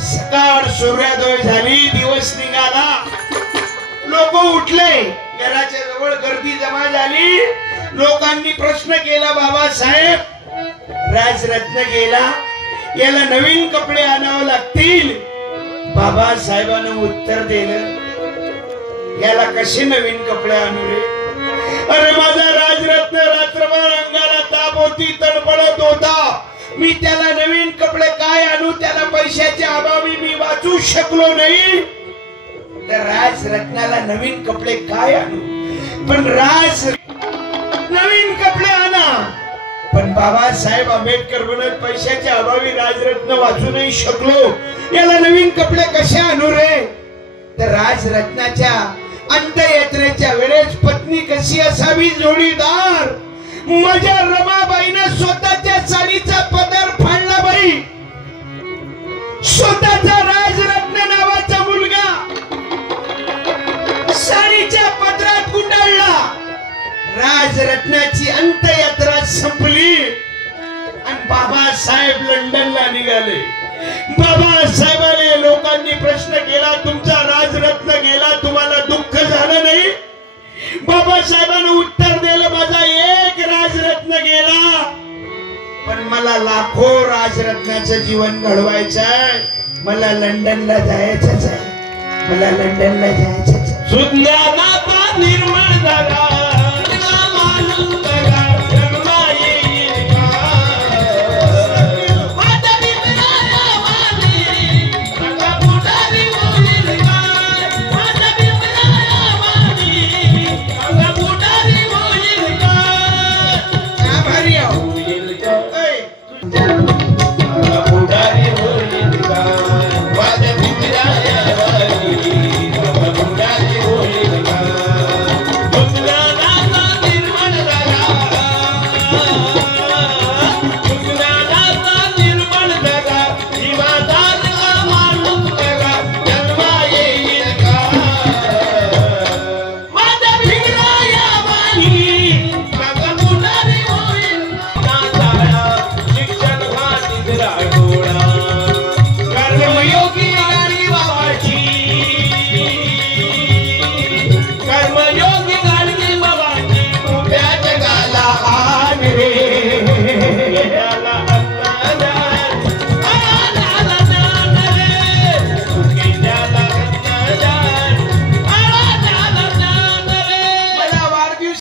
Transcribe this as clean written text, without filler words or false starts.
सकाळ सूर्योदय झाली, दिवस निघाला, लोक उठले, घराच्या जवळ गर्दी जमा झाली. लोकांनी प्रश्न केला, बाबासाहेब राजरत्न गेला, याला नवीन कपडे आणावे लागतील. बाबासाहेबांनी उत्तर दिलं, याला कसे नवीन कपडे आणू रे? अरे माझा राजरत्न रात्रभर अंगाला ताप होती, तडफडत होता, मी त्याला नवीन कपडे काय आणू? त्याला पैशाच्या अभावी मी वाचू शकलो नाही. त्या राजरत्नाला नवीन कपडे काय आणू? पण नवीन कपडे आणा. पण बाबासाहेब आंबेडकर म्हणत, पैशाच्या अभावी राजरत्न वाचू नाही शकलो, याला नवीन कपडे कसे आणू रे? तर राजरत्नाच्या अंत्ययात्रेच्या वेळेस पत्नी कशी असावी जोडीदार? माझ्या रमाबाईनं स्वतःच्या साडीचा पदर फाडला बाई. स्वतःचा राजरत्न नावाचा मुलगा साडीच्या पदरात गुंडाळला. राजरत्नाची अंत्ययात्रा संपली आणि बाबासाहेब लंडनला निघाले. बाबासाहेबांनी लोकांनी प्रश्न केला, तुमचा राजरत्न गेला, तुम्हाला दुःख झालं नाही? बाबासाहेबांनी उत्तर दिलं, माझा एक राजरत्न गेला, पण मला लाखो राजरत्नाचं जीवन घडवायचं आहे. मला लंडनला जायचंच आहे, मला लंडनला जायचंच आहे. सुज्ञानाचा निर्मळ झाला